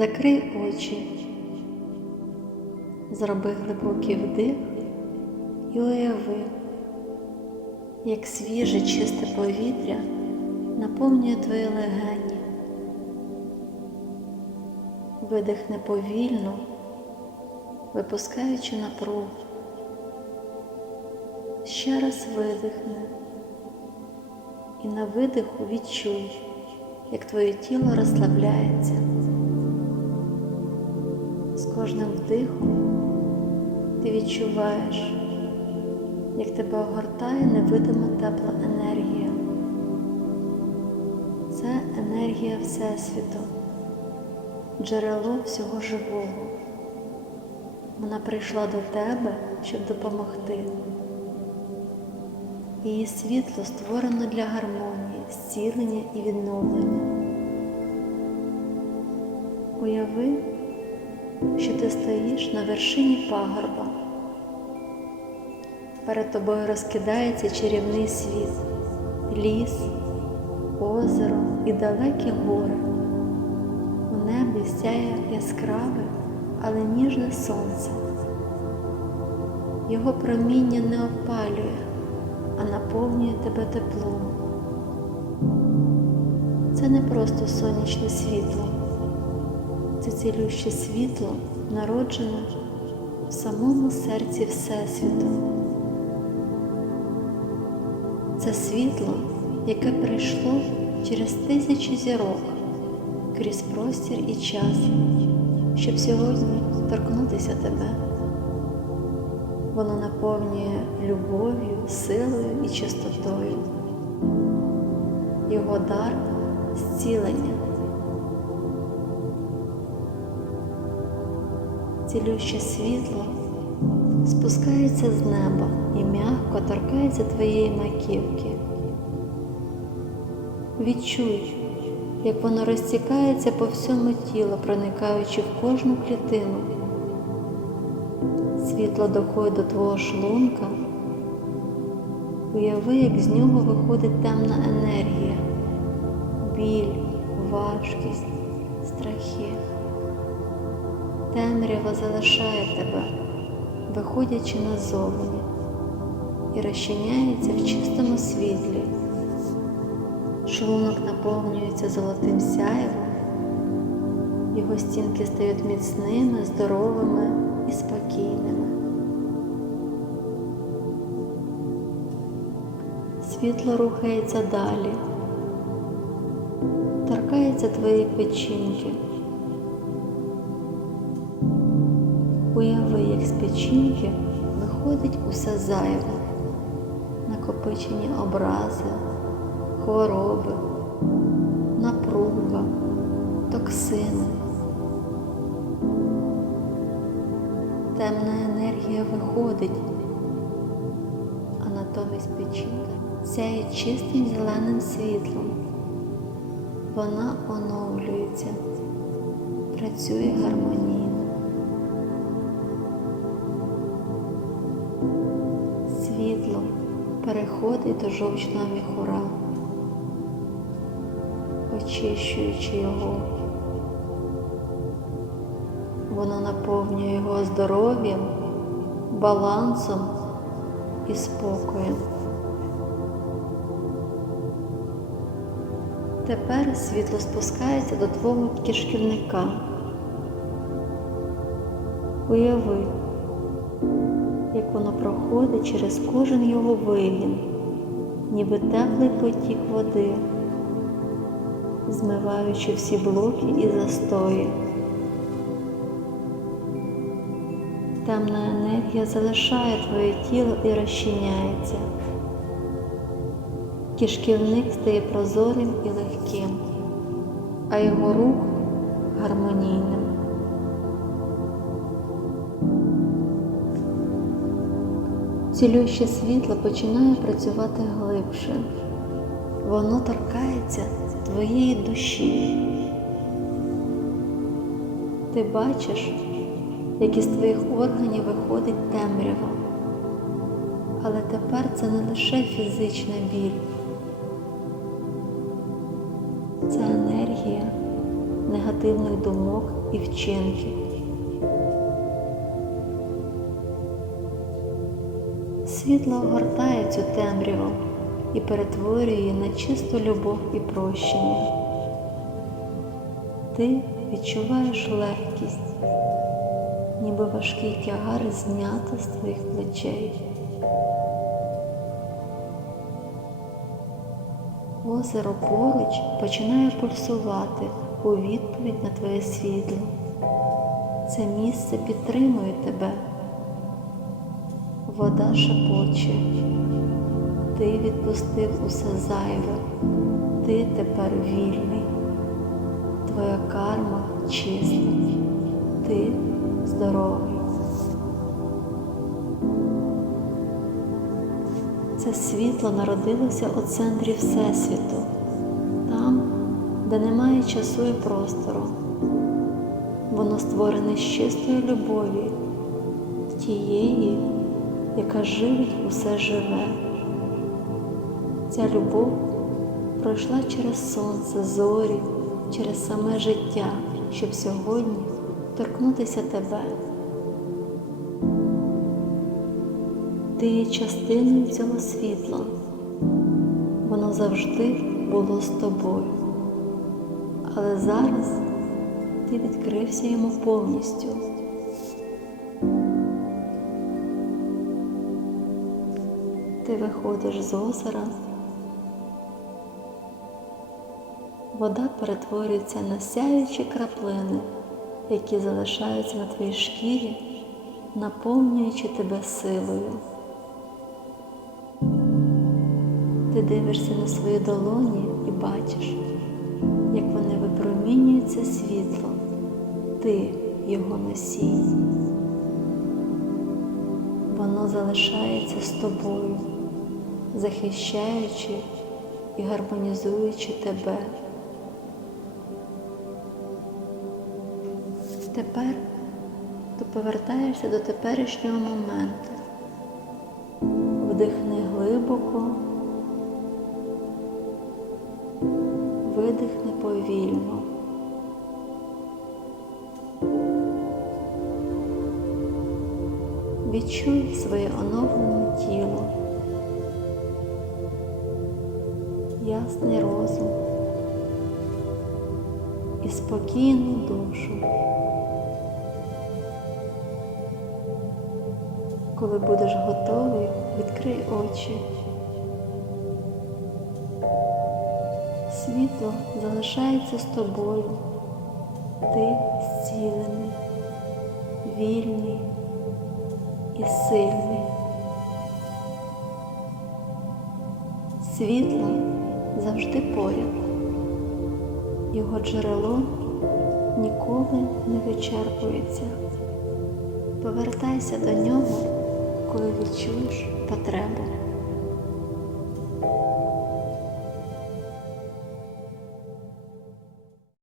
Закрий очі, зроби глибокий вдих і уяви, як свіже чисте повітря наповнює твої легені. Видихни повільно, випускаючи напругу. Ще раз видихни і на видиху відчуй, як твоє тіло розслабляється. З кожним вдихом ти відчуваєш, як тебе огортає невидима тепла енергія. Це енергія Всесвіту, джерело всього живого. Вона прийшла до тебе, щоб допомогти. Її світло створено для гармонії, зцілення і відновлення. Уяви, що ти стоїш на вершині пагорба. Перед тобою розкидається чарівний світ, ліс, озеро і далекі гори. У небі сяє яскраве, але ніжне сонце. Його проміння не опалює, а наповнює тебе теплом. Це не просто сонячне світло, це цілюще світло, народжене в самому серці Всесвіту. Це світло, яке прийшло через тисячі зірок крізь простір і час, щоб сьогодні торкнутися тебе. Воно наповнює любов'ю, силою і чистотою. Його дар зцілення. Цілюще світло спускається з неба і м'яко торкається твоєї маківки. Відчуй, як воно розтікається по всьому тілу, проникаючи в кожну клітину. Світло доходить до твого шлунка. Уяви, як з нього виходить темна енергія, біль, важкість, страхи. Темрява залишає тебе, виходячи назовні, і розчиняється в чистому світлі. Шлунок наповнюється золотим сяєвом, його стінки стають міцними, здоровими і спокійними. Світло рухається далі, торкається твої печінки. Уяви, як з печінки виходить усе зайве, накопичені образи, хвороби, напруга, токсини. Темна енергія виходить, а натомість печінка сяє чистим зеленим світлом. Вона оновлюється, працює гармонійно. Світло переходить до жовчного міхура, очищуючи його. Воно наповнює його здоров'ям, балансом і спокоєм. Тепер світло спускається до твого кишківника. Уяви, як воно проходить через кожен його вигін, ніби теплий потік води, змиваючи всі блоки і застої. Темна енергія залишає твоє тіло і розчиняється. Кишківник стає прозорим і легким, а його рух гармонійним. Цілюще світло починає працювати глибше. Воно торкається твоєї душі. Ти бачиш, як із твоїх органів виходить темрява. Але тепер це не лише фізична біль. Це енергія, негативних думок і вчинків. Світло огортає цю темряву і перетворює на чисту любов і прощення. Ти відчуваєш легкість, ніби важкий тягар знято з твоїх плечей. Озеро поруч починає пульсувати у відповідь на твоє світло. Це місце підтримує тебе. Вода шепоче. Ти відпустив усе зайве. Ти тепер вільний. Твоя карма чиста. Ти здоровий. Це світло народилося у центрі Всесвіту, там, де немає часу і простору. Воно створене з чистої любові, тієї, яка живить усе живе. Ця любов пройшла через сонце, зорі, через саме життя, щоб сьогодні торкнутися тебе. Ти є частиною цього світла. Воно завжди було з тобою. Але зараз ти відкрився йому повністю. Ти виходиш з озера, вода перетворюється на сяючі краплини, які залишаються на твоїй шкірі, наповнюючи тебе силою. Ти дивишся на свої долоні і бачиш, як вони випромінюються світлом, ти його носій. Воно залишається з тобою, захищаючи і гармонізуючи тебе. Тепер ти повертаєшся до теперішнього моменту. Вдихни глибоко, видихни повільно. Відчуй своє оновлене тіло, ясний розум і спокійну душу. Коли будеш готовий, відкрий очі. Світло залишається з тобою. Ти зцілений, вільний і сильний. Світло завжди поряд. Його джерело ніколи не вичерпується. Повертайся до нього, коли відчуєш потребу.